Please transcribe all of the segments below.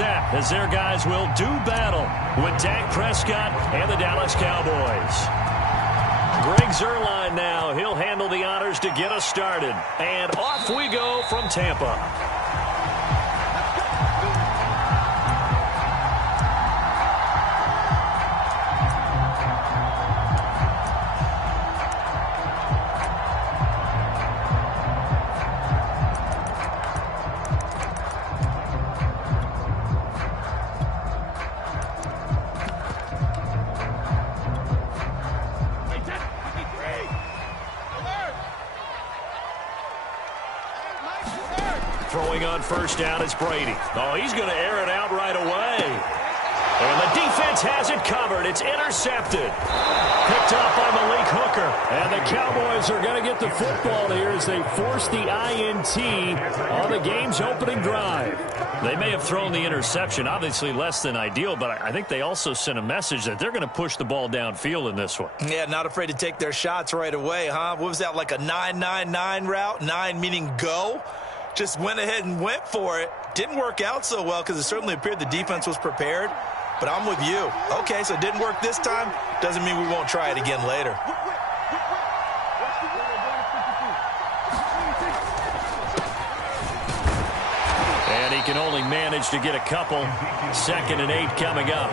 set as their guys will do battle with Dak Prescott and the Dallas Cowboys. Greg Zuerlein now. He'll handle the honors to get us started. And off we go from Tampa. Throwing on first down is Brady. Oh, he's going to air it out right away. And the defense has it covered. It's intercepted. Picked up by Malik Hooker. And the Cowboys are going to get the football here as they force the INT on the game's opening drive. They may have thrown the interception, obviously less than ideal, but I think they also sent a message that they're going to push the ball downfield in this one. Yeah, not afraid to take their shots right away, huh? What was that, like a 9-9-9 route? 9 meaning go? Just went ahead and went for it. Didn't work out so well because it certainly appeared the defense was prepared. But I'm with you. Okay, so it didn't work this time. Doesn't mean we won't try it again later. And he can only manage to get a couple. 2nd and 8 coming up.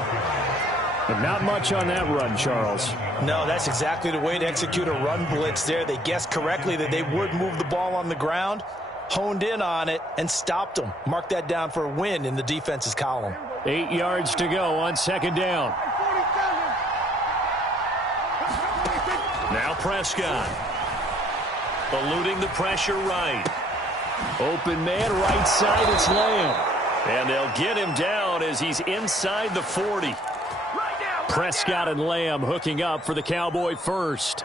But not much on that run, Charles. No, that's exactly the way to execute a run blitz there. They guessed correctly that they would move the ball on the ground, honed in on it, and stopped them. Mark that down for a win in the defense's column. 8 yards to go on 2nd down. Now Prescott. Eluding the pressure right. Open man right side, it's Lamb. And they'll get him down as he's inside the 40. Prescott and Lamb hooking up for the Cowboy first.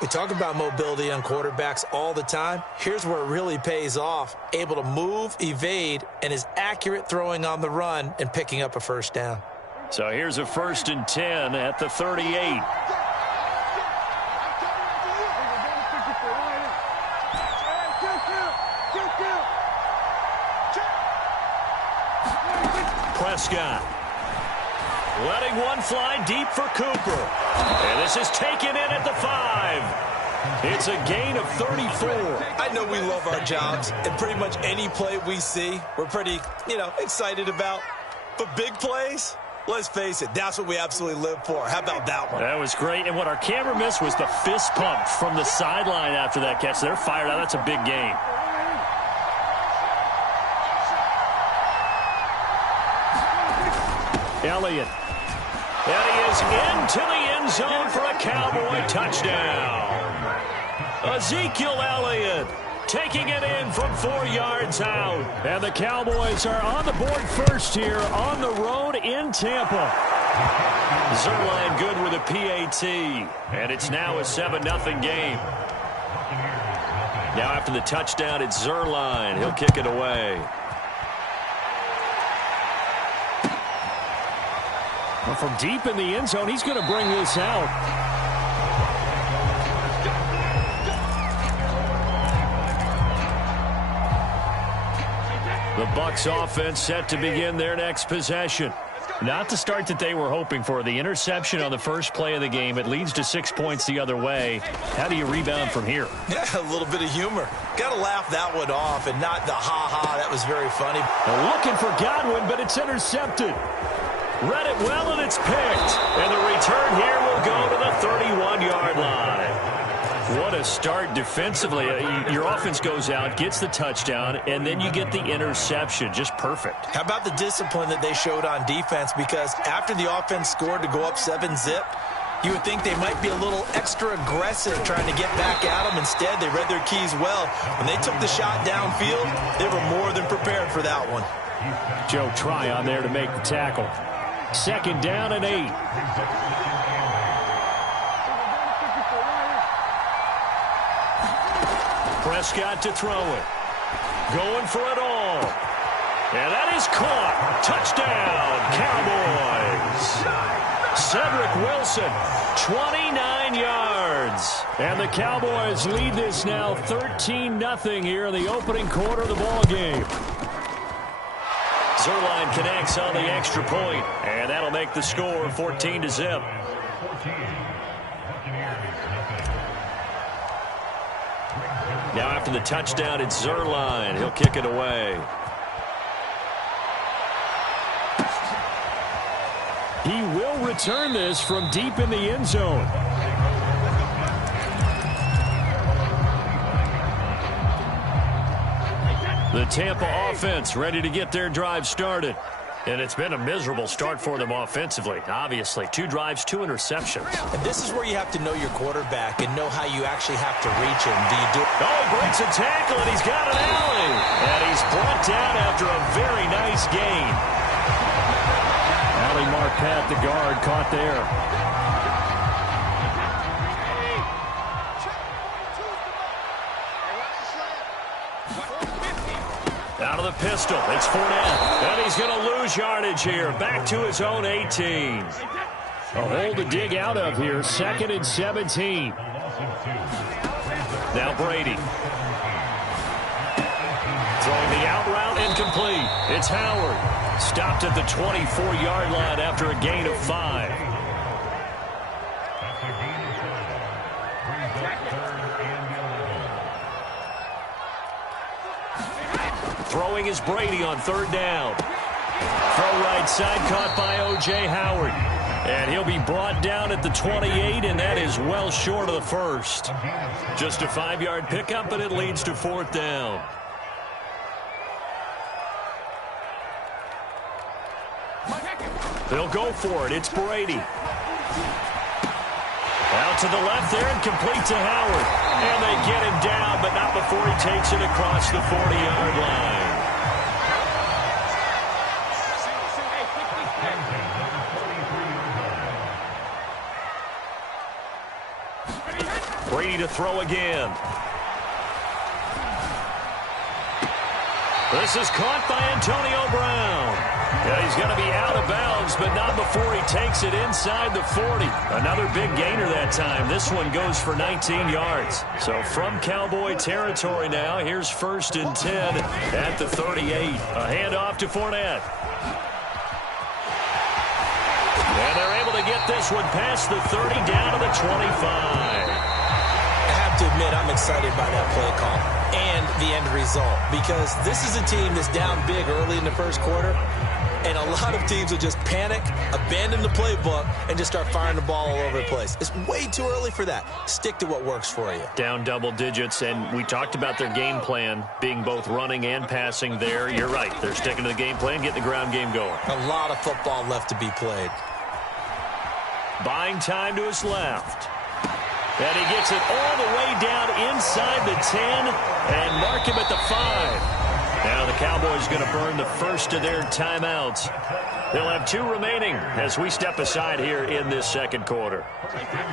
We talk about mobility on quarterbacks all the time. Here's where it really pays off. Able to move, evade, and is accurate throwing on the run and picking up a first down. So here's a 1st and 10 at the 38. Prescott. Letting one fly deep for Cooper. And this is taken in at the 5. It's a gain of 34. I know we love our jobs, and pretty much any play we see, we're pretty, excited about. But big plays, let's face it, that's what we absolutely live for. How about that one? That was great. And what our camera missed was the fist pump from the sideline after that catch. They're fired out. That's a big gain. Elliott. And he is into the end zone for a Cowboy touchdown. Ezekiel Elliott taking it in from 4 yards out. And the Cowboys are on the board first here on the road in Tampa. Zuerlein good with a PAT. And it's now a 7-0 game. Now after the touchdown, it's Zuerlein. He'll kick it away. Well, from deep in the end zone, he's going to bring this out. The Bucs offense set to begin their next possession. Not the start that they were hoping for. The interception on the first play of the game. It leads to 6 points the other way. How do you rebound from here? Yeah, a little bit of humor. Got to laugh that one off and not the ha-ha. That was very funny. Looking for Godwin, but it's intercepted. Read it well, and it's picked. And the return here will go to the 31-yard line. What a start defensively. Your offense goes out, gets the touchdown, and then you get the interception. Just perfect. How about the discipline that they showed on defense? Because after the offense scored to go up 7-zip, you would think they might be a little extra aggressive trying to get back at them. Instead, they read their keys well. When they took the shot downfield, they were more than prepared for that one. Joe Tryon there to make the tackle. 2nd down and 8. Prescott to throw it. Going for it all. And that is caught. Touchdown, Cowboys. Cedric Wilson, 29 yards. And the Cowboys lead this now 13-0 here in the opening quarter of the ball game. Zuerlein connects on the extra point, and that'll make the score 14-0. Now after the touchdown, it's Zuerlein. He'll kick it away. He will return this from deep in the end zone. The Tampa offense ready to get their drive started. And it's been a miserable start for them offensively. Obviously, 2 drives, 2 interceptions. And this is where you have to know your quarterback and know how you actually have to reach him. Do you do? Oh, he breaks a tackle, and he's got an alley. And he's brought down after a very nice gain. Ali Marpet, the guard, caught there. Out of the pistol, it's Fournette. And he's going to lose yardage here. Back to his own 18. A hole to dig out of here. 2nd and 17. Now Brady. Throwing the out route, incomplete. It's Howard. Stopped at the 24-yard line after a gain of 5. Throwing is Brady on 3rd down. Throw right side, caught by O.J. Howard. And he'll be brought down at the 28, and that is well short of the first. Just a 5-yard pickup, and it leads to 4th down. They'll go for it. It's Brady. Out to the left there and complete to Howard. And they get him down, but not before he takes it across the 40-yard line. Brady to throw again. This is caught by Antonio Brown. Yeah, he's going to be out of bounds, but not before he takes it inside the 40. Another big gainer that time. This one goes for 19 yards. So from Cowboy territory now, here's 1st and 10 at the 38. A handoff to Fournette. And they're able to get this one past the 30 down to the 25. I have to admit, I'm excited by that play call and the end result, because this is a team that's down big early in the first quarter, and a lot of teams will just panic, abandon the playbook, and just start firing the ball all over the place. It's way too early for that. Stick to what works for you. Down double digits, and we talked about their game plan being both running and passing there. You're right. They're sticking to the game plan, getting the ground game going. A lot of football left to be played. Buying time to his left. And he gets it all the way down inside the 10 and mark him at the 5. Now the Cowboys going to burn the first of their timeouts. They'll have 2 remaining as we step aside here in this second quarter.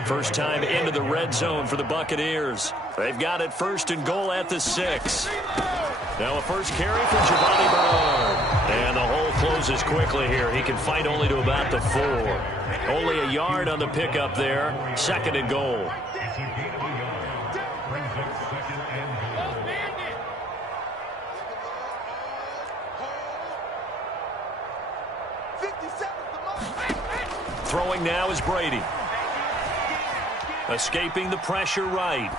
First time into the red zone for the Buccaneers. They've got it 1st and goal at the 6. Now a first carry for Giovanni Bernard. And the hole closes quickly here. He can fight only to about the 4. Only a yard on the pickup there. 2nd and goal. Throwing now is Brady. Escaping the pressure right.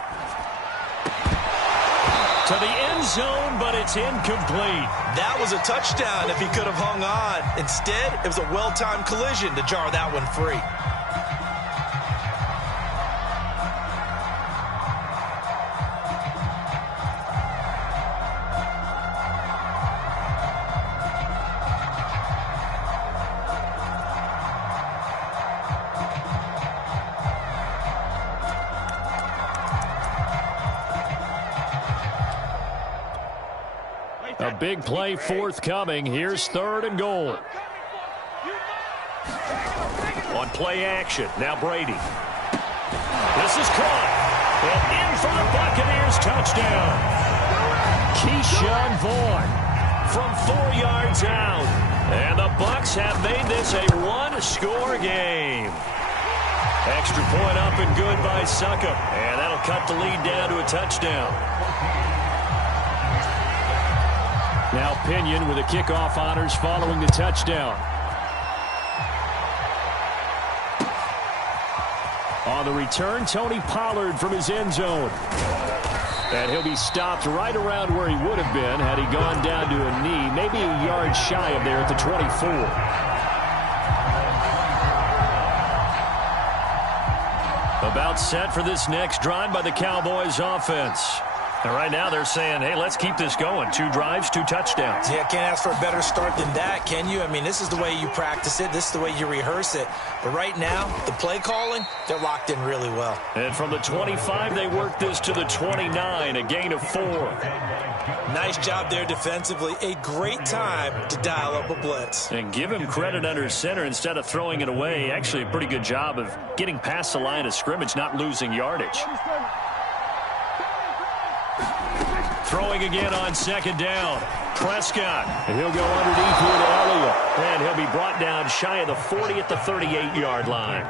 To the end zone, but it's incomplete. That was a touchdown if he could have hung on. Instead, it was a well-timed collision to jar that one free. A big play forthcoming. Here's 3rd and goal. On play action. Now Brady. This is caught. And in for the Buccaneers touchdown. Keyshawn Vaughn from 4 yards out. And the Bucs have made this a 1-score game. Extra point up and good by Succop. And that'll cut the lead down to a touchdown. Now Pinion with the kickoff honors following the touchdown. On the return, Tony Pollard from his end zone. And he'll be stopped right around where he would have been had he gone down to a knee, maybe a yard shy of there at the 24. About set for this next drive by the Cowboys offense. And right now they're saying, hey, let's keep this going. 2 drives, 2 touchdowns. Yeah, can't ask for a better start than that, can you? I mean, this is the way you practice it. This is the way you rehearse it. But right now, the play calling, they're locked in really well. And from the 25, they work this to the 29, a gain of 4. Nice job there defensively. A great time to dial up a blitz. And give him credit under center instead of throwing it away. Actually, a pretty good job of getting past the line of scrimmage, not losing yardage. Throwing again on second down. Prescott. And he'll go underneath here to Elliott. And he'll be brought down shy of the 40 at the 38-yard line.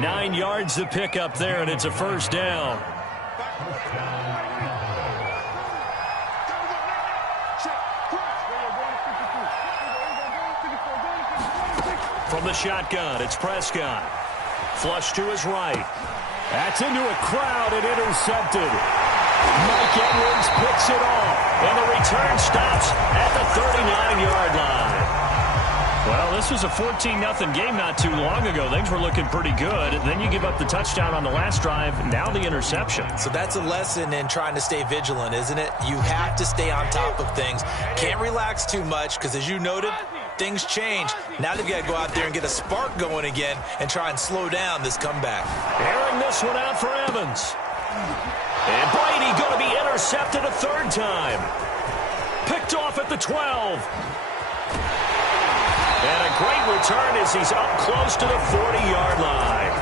9 yards to pick up there, and it's a first down. From the shotgun, it's Prescott. Flush to his right. That's into a crowd and intercepted. Mike Edwards picks it off, and the return stops at the 39-yard line. Well, this was a 14-0 game not too long ago. Things were looking pretty good. Then you give up the touchdown on the last drive, now the interception. So that's a lesson in trying to stay vigilant, isn't it? You have to stay on top of things. Can't relax too much because, as you noted, things change. Now they've got to go out there and get a spark going again and try and slow down this comeback. Airing this one out for Evans. And Brady going to be intercepted a 3rd time. Picked off at the 12. And a great return as he's up close to the 40-yard line.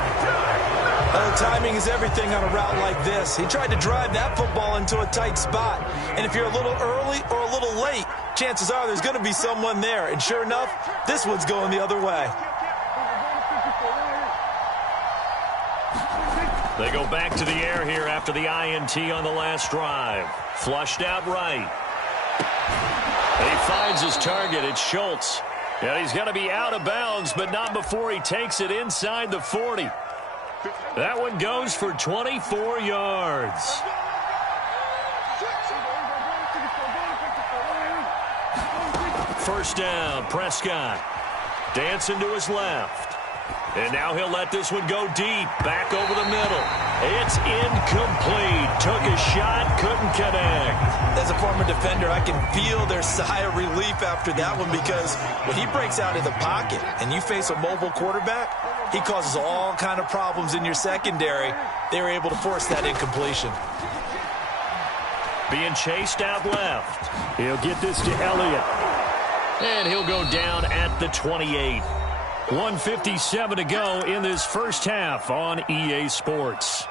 Oh, timing is everything on a route like this. He tried to drive that football into a tight spot. And if you're a little early or a little late, chances are there's going to be someone there. And sure enough, this one's going the other way. They go back to the air here after the INT on the last drive. Flushed out right. And he finds his target. It's Schultz. And he's going to be out of bounds, but not before he takes it inside the 40. That one goes for 24 yards. First down, Prescott. Dancing to his left. And now he'll let this one go deep, back over the middle. It's incomplete. Took a shot, couldn't connect. As a former defender, I can feel their sigh of relief after that one because when he breaks out of the pocket and you face a mobile quarterback, he causes all kind of problems in your secondary. They were able to force that incompletion. Being chased out left. He'll get this to Elliott. And he'll go down at the 28. 1:57 to go in this first half on EA Sports.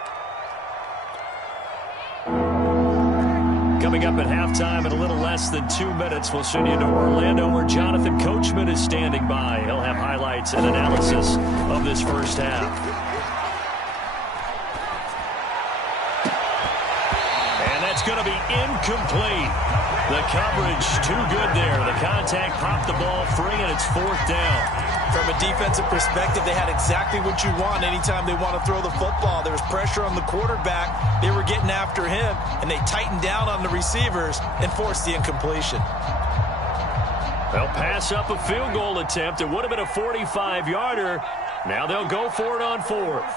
Coming up at halftime in a little less than 2 minutes, we'll send you to Orlando where Jonathan Coachman is standing by. He'll have highlights and analysis of this first half. And that's going to be incomplete. The coverage too good there. The contact popped the ball free, and it's 4th down. From a defensive perspective, they had exactly what you want anytime they want to throw the football. There was pressure on the quarterback. They were getting after him, and they tightened down on the receivers and forced the incompletion. They'll pass up a field goal attempt. It would have been a 45-yarder. Now they'll go for it on 4th.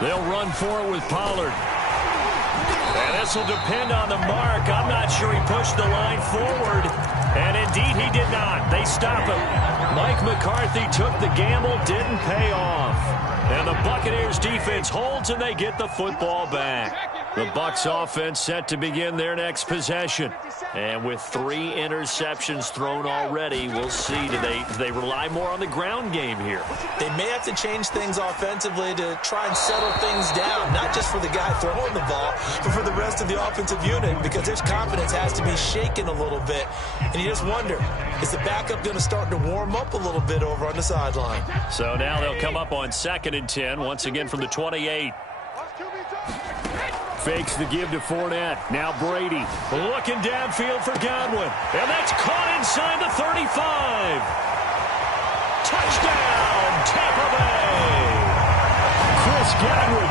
They'll run for it with Pollard. And this will depend on the mark. I'm not sure he pushed the line forward. And indeed he did not. They stop him. Mike McCarthy took the gamble, didn't pay off. And the Buccaneers defense holds and they get the football back. The Bucs offense set to begin their next possession. And with 3 interceptions thrown already, we'll see. Do they rely more on the ground game here? They may have to change things offensively to try and settle things down, not just for the guy throwing the ball, but for the rest of the offensive unit, because their confidence has to be shaken a little bit. And you just wonder, is the backup going to start to warm up a little bit over on the sideline? So now they'll come up on 2nd and 10, once again from the 28. fakes the give to Fournette. Now Brady looking downfield for Godwin. And that's caught inside the 35. Touchdown, Tampa Bay. Chris Godwin,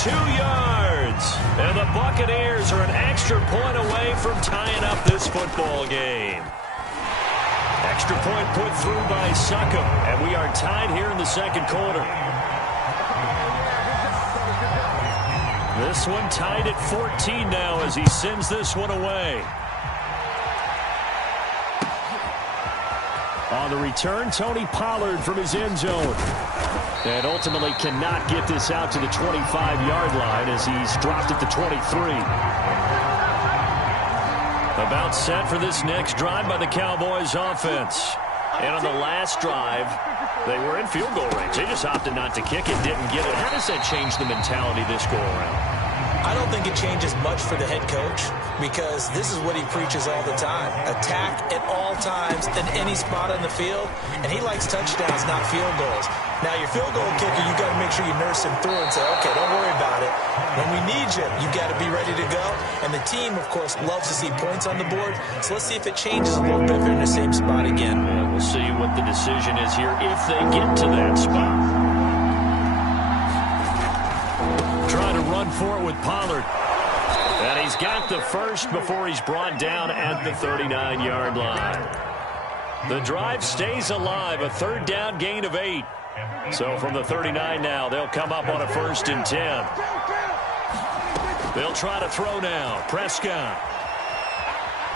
72 yards. And the Buccaneers are an extra point away from tying up this football game. Extra point put through by Succop. And we are tied here in the second quarter. This one tied at 14 now as he sends this one away. On the return, Tony Pollard from his end zone. And ultimately cannot get this out to the 25-yard line as he's dropped at the 23. About set for this next drive by the Cowboys offense. And on the last drive, they were in field goal range. They just opted not to kick it, didn't get it. How does that change the mentality this go around? I don't think it changes much for the head coach because this is what he preaches all the time. Attack at all times in any spot on the field, and he likes touchdowns, not field goals. Now, your field goal kicker, you got to make sure you nurse him through and say, okay, don't worry about it. When we need you, you got to be ready to go. And the team, of course, loves to see points on the board. So let's see if it changes a little bit if they're in the same spot again. Yeah, we'll see what the decision is here if they get to that spot. Trying to run for it with Pollard. And he's got the first before he's brought down at the 39-yard line. The drive stays alive, a third down gain of 8. So from the 39 now, they'll come up on a 1st and 10. They'll try to throw now. Prescott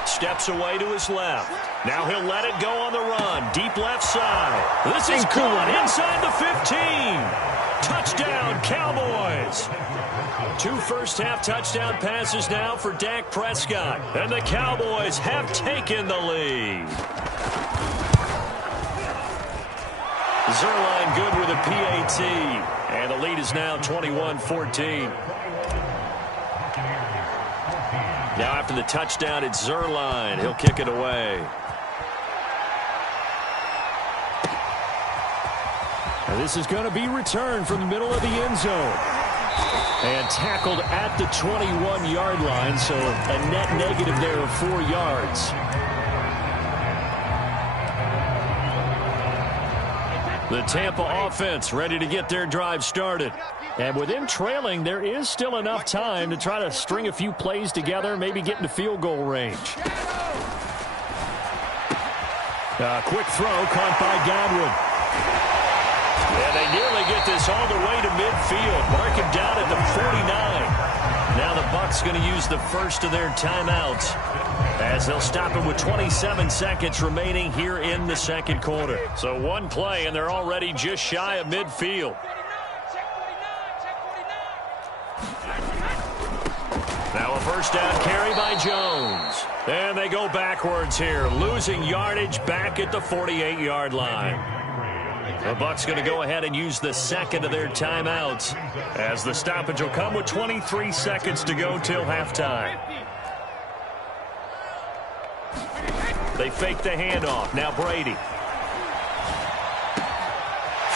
steps away to his left. Now he'll let it go on the run. Deep left side. This is caught inside the 15. Touchdown, Cowboys. 2 first-half touchdown passes now for Dak Prescott. And the Cowboys have taken the lead. Zuerlein good with a PAT. And the lead is now 21-14. Now after the touchdown, it's Zuerlein. He'll kick it away. And this is going to be returned from the middle of the end zone. And tackled at the 21-yard line, so a net negative there of 4 yards. The Tampa offense ready to get their drive started. And with them trailing, there is still enough time to try to string a few plays together, maybe get into field goal range. Quick throw caught by Godwin. And they nearly get this all the way to midfield. Mark him down at the 49. Now the Bucs going to use the first of their timeouts as they'll stop it with 27 seconds remaining here in the second quarter. So one play, and they're already just shy of midfield. Now a first down carry by Jones. And they go backwards here, losing yardage back at the 48-yard line. The Bucs going to go ahead and use the second of their timeouts as the stoppage will come with 23 seconds to go till halftime. They fake the handoff. Now Brady.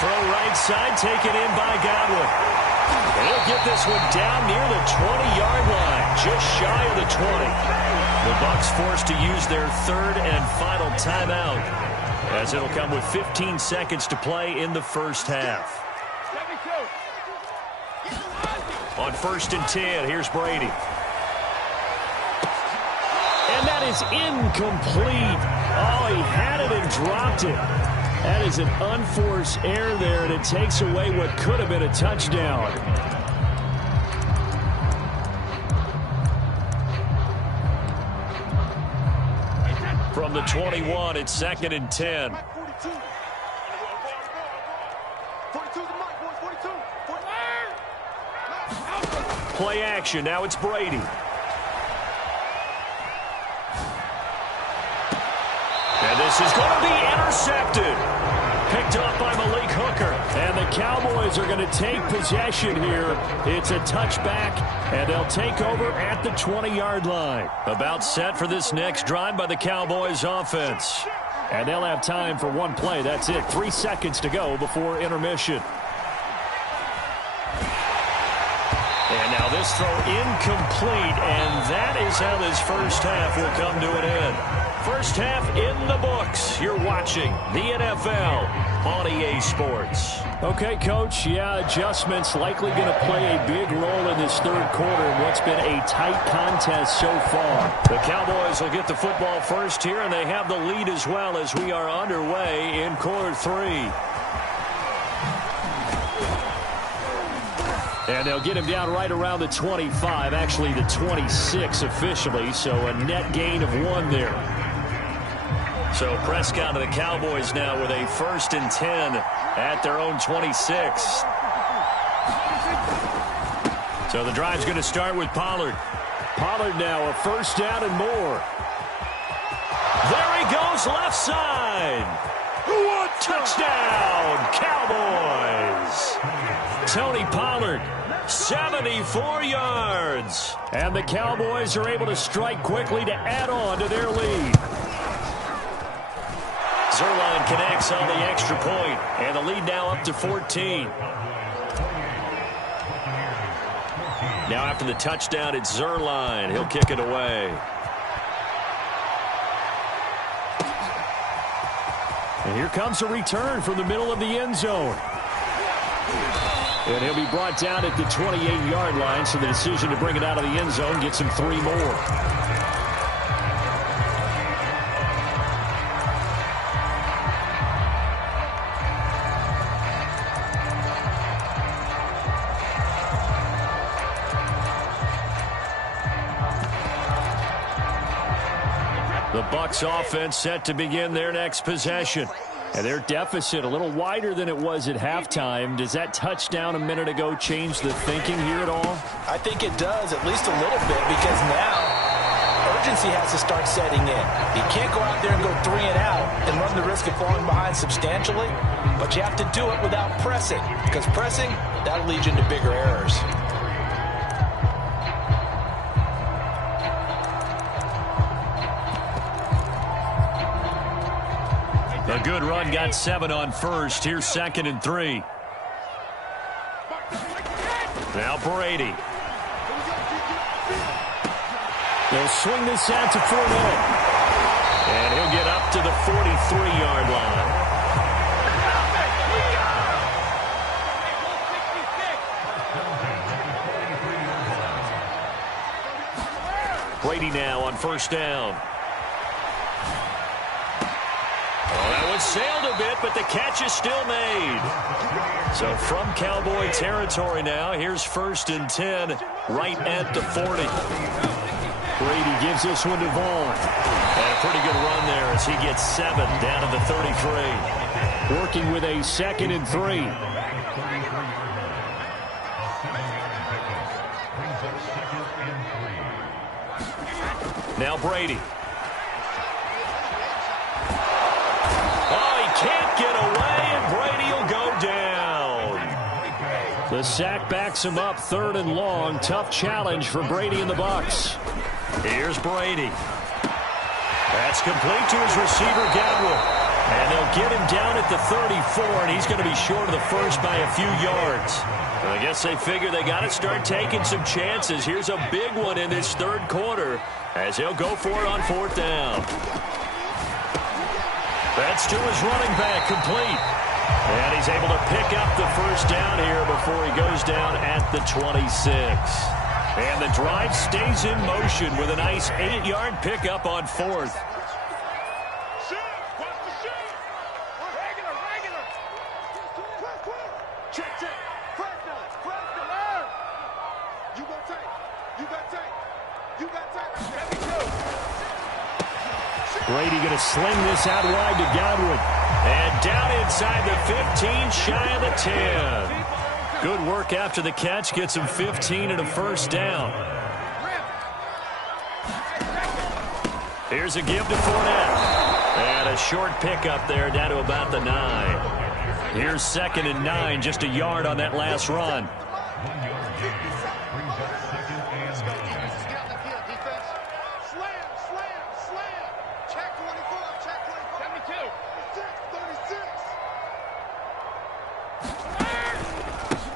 Throw right side, taken in by Godwin. And he'll get this one down near the 20-yard line, just shy of the 20. The Bucs forced to use their third and final timeout, as it'll come with 15 seconds to play in the first half. On 1st and 10, here's Brady. And that is incomplete. Oh, he had it and dropped it. That is an unforced error there, and it takes away what could have been a touchdown. From the 21, it's 2nd and 10. Play action. Now it's Brady. And this is going to be intercepted. Picked up by Malik Hooker. And the Cowboys are going to take possession here. It's a touchback, and they'll take over at the 20-yard line. About set for this next drive by the Cowboys offense. And they'll have time for one play. That's it. 3 seconds to go before intermission. And now This throw incomplete, and that is how this first half will come to an end. First half in the books. You're watching the NFL on EA Sports. Okay, Coach, adjustments likely going to play a big role in this third quarter in what's been a tight contest so far. The Cowboys will get the football first here, and they have the lead as well as we are underway in quarter three. And they'll get him down right around the 25, actually the 26 officially, so a net gain of 1 there. So Prescott and the Cowboys now with a 1st and 10 at their own 26. So the drive's going to start with Pollard. Pollard now a 1st down and more. There he goes, left side. Touchdown, Cowboys. Tony Pollard, 74 yards. And the Cowboys are able to strike quickly to add on to their lead. Zuerlein connects on the extra point, and the lead now up to 14. Now after the touchdown, it's Zuerlein. He'll kick it away. And here comes a return from the middle of the end zone. And he'll be brought down at the 28-yard line, so the decision to bring it out of the end zone gets him 3 more. The Bucs offense set to begin their next possession. And their deficit a little wider than it was at halftime. Does that touchdown a minute ago change the thinking here at all? I think it does, at least a little bit, because now urgency has to start setting in. You can't go out there and go 3 and out and run the risk of falling behind substantially, but you have to do it without pressing, because pressing, that'll lead you into bigger errors. A good run got 7 on first. Here's 2nd and 3. Now Brady. They'll swing this out to Fournette. And he'll get up to the 43-yard line. Brady now on 1st down. Sailed a bit, but the catch is still made. So from Cowboy territory now, here's 1st and 10 right at the 40. Brady gives this one to Vaughn. And a pretty good run there as he gets 7 down to the 33. Working with a 2nd and 3. Now Brady. Can't get away, and Brady will go down. The sack backs him up, 3rd and long. Tough challenge for Brady and the Bucs. Here's Brady. That's complete to his receiver, Gadwin. And they'll get him down at the 34, and he's going to be short of the first by a few yards. I guess they figure they got to start taking some chances. Here's a big one in this 3rd quarter as he'll go for it on 4th down. That's to his running back, complete. And he's able to pick up the 1st down here before he goes down at the 26. And the drive stays in motion with a nice 8-yard pickup on 4th. Brady going to sling this out wide to Godwin. And down inside the 15, shy of the 10. Good work after the catch. Gets him 15 and a 1st down. Here's a give to Fournette. And a short pickup there down to about the 9. Here's 2nd and 9, just a yard on that last run.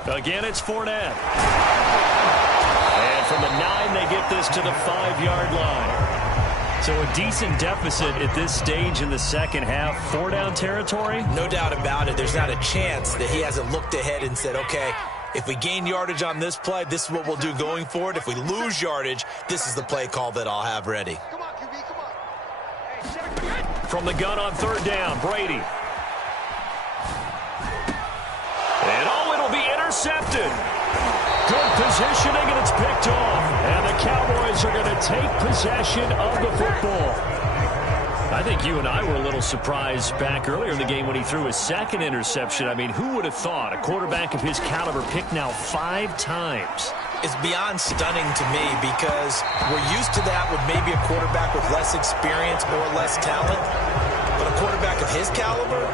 Again, it's Fournette. from the 9, they get this to the 5-yard line. So a decent deficit at this stage in the second half. 4-down territory? No doubt about it. There's not a chance that he hasn't looked ahead and said, okay, if we gain yardage on this play, this is what we'll do going forward. If we lose yardage, this is the play call that I'll have ready. From the gun on 3rd down, Brady. And it'll be intercepted. Good positioning, and it's picked off. And the Cowboys are going to take possession of the football. I think you and I were a little surprised back earlier in the game when he threw his 2nd interception. I mean, who would have thought a quarterback of his caliber picked now 5 times? It's beyond stunning to me because we're used to that with maybe a quarterback with less experience or less talent. But a quarterback of his caliber,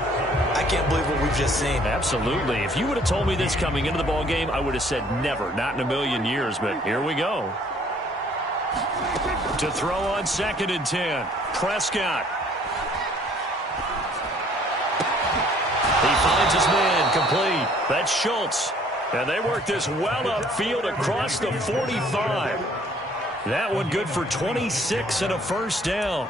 I can't believe what we've just seen. Absolutely. If you would have told me this coming into the ball game, I would have said never, not in a million years. But here we go. To throw on 2nd and 10, Prescott. He finds his man complete. That's Schultz. And they work this well upfield across the 45. That one good for 26 and a 1st down.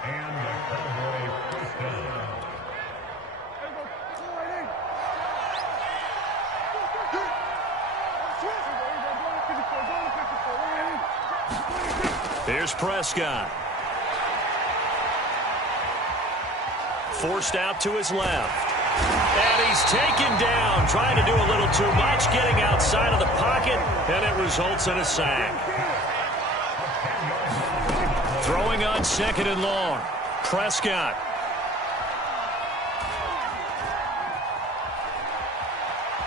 Here's Prescott. Forced out to his left. And he's taken down, trying to do a little too much, getting outside of the pocket, and it results in a sack. Throwing on 2nd and long. Prescott.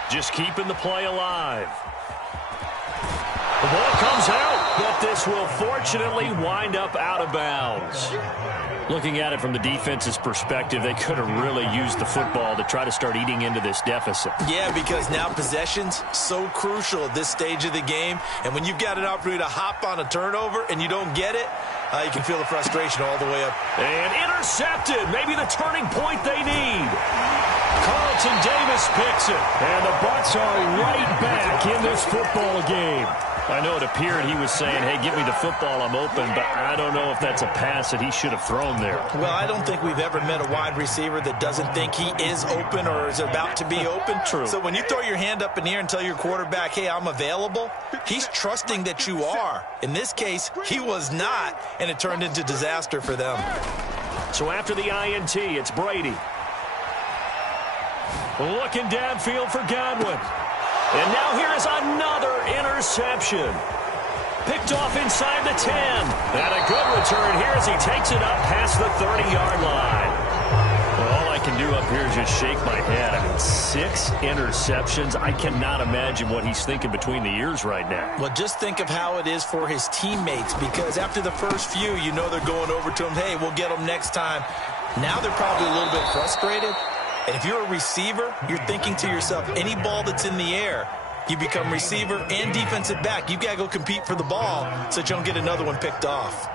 Just keeping the play alive. The ball comes out, but this will fortunately wind up out of bounds. Looking at it from the defense's perspective, they could have really used the football to try to start eating into this deficit. Yeah, because now possession's so crucial at this stage of the game. And when you've got an opportunity to hop on a turnover and you don't get it, you can feel the frustration all the way up. And intercepted. Maybe the turning point they need. Carlton Davis picks it. And the Bucs are right back in this football game. I know it appeared he was saying, hey, give me the football, I'm open, but I don't know if that's a pass that he should have thrown there. Well, I don't think we've ever met a wide receiver that doesn't think he is open or is about to be open. True. So when you throw your hand up in the air and tell your quarterback, hey, I'm available, he's trusting that you are. In this case, he was not, and it turned into disaster for them. So after the INT, it's Brady. Looking downfield for Godwin. And now here is another interception. Picked off inside the 10. And a good return here as he takes it up past the 30-yard line. Well, all I can do up here is just shake my head. I mean, 6 interceptions. I cannot imagine what he's thinking between the ears right now. Well, just think of how it is for his teammates, because after the first few, you know they're going over to him, hey, we'll get them next time. Now they're probably a little bit frustrated. And if you're a receiver, you're thinking to yourself, any ball that's in the air, you become receiver and defensive back. You've got to go compete for the ball so that you don't get another one picked off.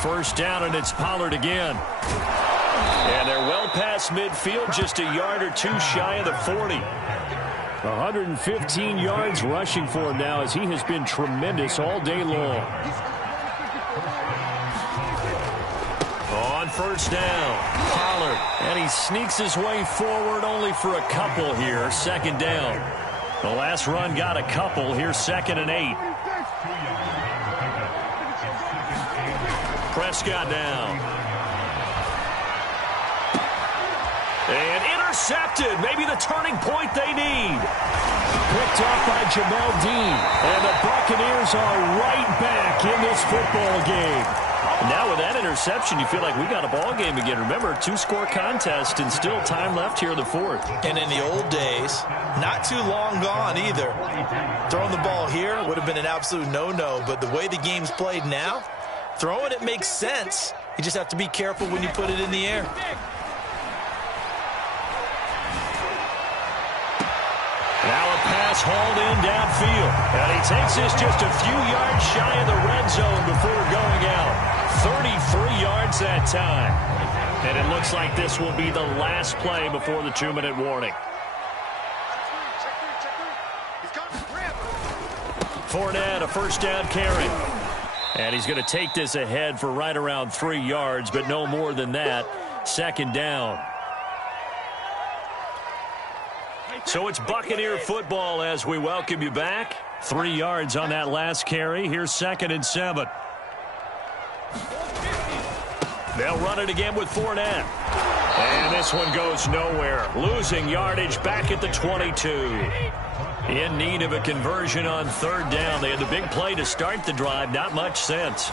First down, and it's Pollard again. And they're well past midfield, just a yard or two shy of the 40. 115 yards rushing for him now as he has been tremendous all day long. On first down, Pollard, and he sneaks his way forward only for a couple here. 2nd down. The last run got a couple. Here's 2nd and 8. Prescott down. And intercepted. Maybe the turning point they need. Picked off by Jamel Dean. And the Buccaneers are right back in this football game. Now with that interception, you feel like we got a ball game again. Remember, 2-score contest and still time left here in the 4th. And in the old days, not too long gone either. Throwing the ball here would have been an absolute no-no. But the way the game's played now, throwing it makes sense. You just have to be careful when you put it in the air. Now a pass hauled in downfield. And he takes this just a few yards shy of the red zone before going out. 33 yards that time. And it looks like this will be the last play before the 2-minute warning. Fournette, a first down carry. And he's going to take this ahead for right around 3 yards, but no more than that. Second down. So it's Buccaneer football as we welcome you back. 3 yards on that last carry. Here's 2nd and 7. They'll run it again with Fournette. And this one goes nowhere. Losing yardage back at the 22. In need of a conversion on 3rd down. They had the big play to start the drive. Not much sense.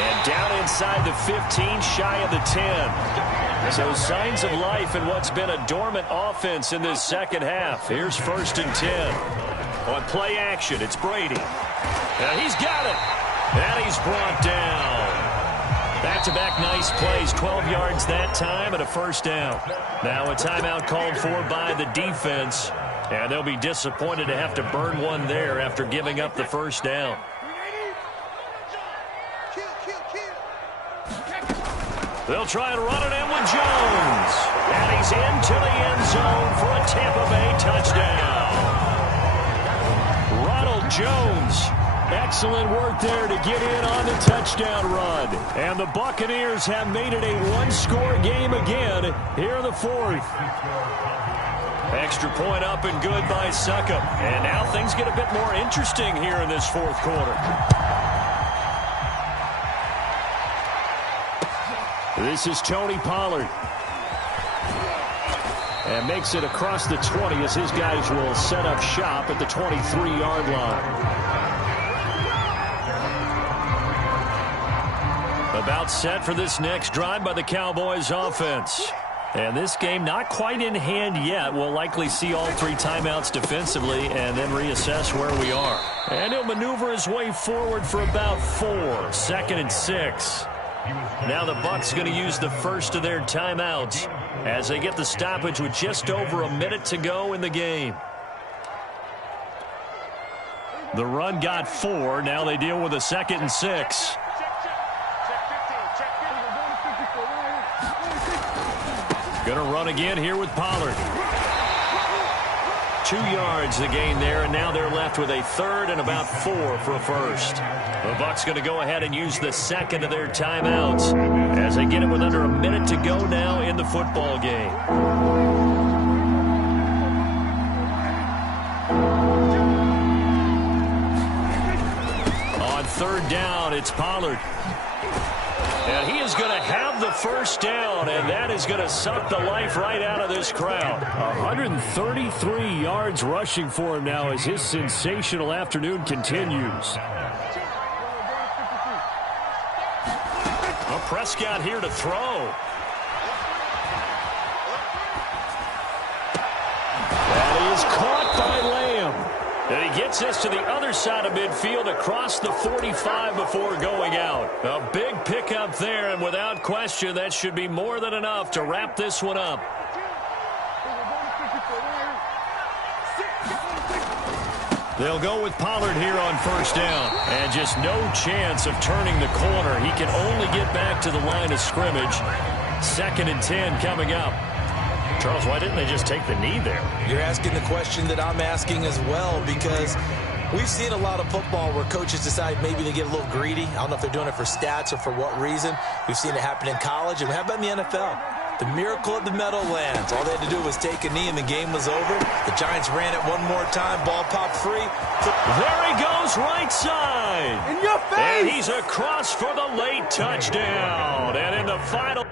And down inside the 15, shy of the 10. So signs of life in what's been a dormant offense in this second half. Here's 1st and 10. On play action, it's Brady. And he's got it. And he's brought down. Back-to-back nice plays, 12 yards that time and a first down. Now a timeout called for by the defense. And they'll be disappointed to have to burn one there after giving up the first down. They'll try and run it in with Jones. And he's into the end zone for a Tampa Bay touchdown. Ronald Jones. Excellent work there to get in on the touchdown run. And the Buccaneers have made it a one-score game again here in the 4th. Extra point up and good by Succop. And now things get a bit more interesting here in this 4th quarter. This is Tony Pollard. And makes it across the 20 as his guys will set up shop at the 23-yard line. About set for this next drive by the Cowboys offense. And this game not quite in hand yet. We'll likely see all 3 timeouts defensively and then reassess where we are. And he'll maneuver his way forward for about 4. 2nd and 6. Now the Bucs going to use the first of their timeouts as they get the stoppage with just over a minute to go in the game. The run got 4. Now they deal with a 2nd and 6. Going to run again here with Pollard. 2 yards the gain there, and now they're left with a 3rd and about 4 for a first. The Bucs going to go ahead and use the second of their timeouts as they get it with under a minute to go now in the football game. On 3rd down, it's Pollard. And he is going to have the first down, and that is going to suck the life right out of this crowd. 133 yards rushing for him now as his sensational afternoon continues. Prescott here to throw. That is caught by Lamb. And he gets this to the other side of midfield across the 45 before going out. A big pickup there, and without question, that should be more than enough to wrap this one up. They'll go with Pollard here on first down. And just no chance of turning the corner. He can only get back to the line of scrimmage. 2nd and 10 coming up. Charles, why didn't they just take the knee there? You're asking the question that I'm asking as well, because we've seen a lot of football where coaches decide maybe they get a little greedy. I don't know if they're doing it for stats or for what reason. We've seen it happen in college, and how about in the NFL? The miracle of the Meadowlands. All they had to do was take a knee, and the game was over. The Giants ran it one more time. Ball popped free. There he goes, right side. In your face! And he's across for the late touchdown. And in the final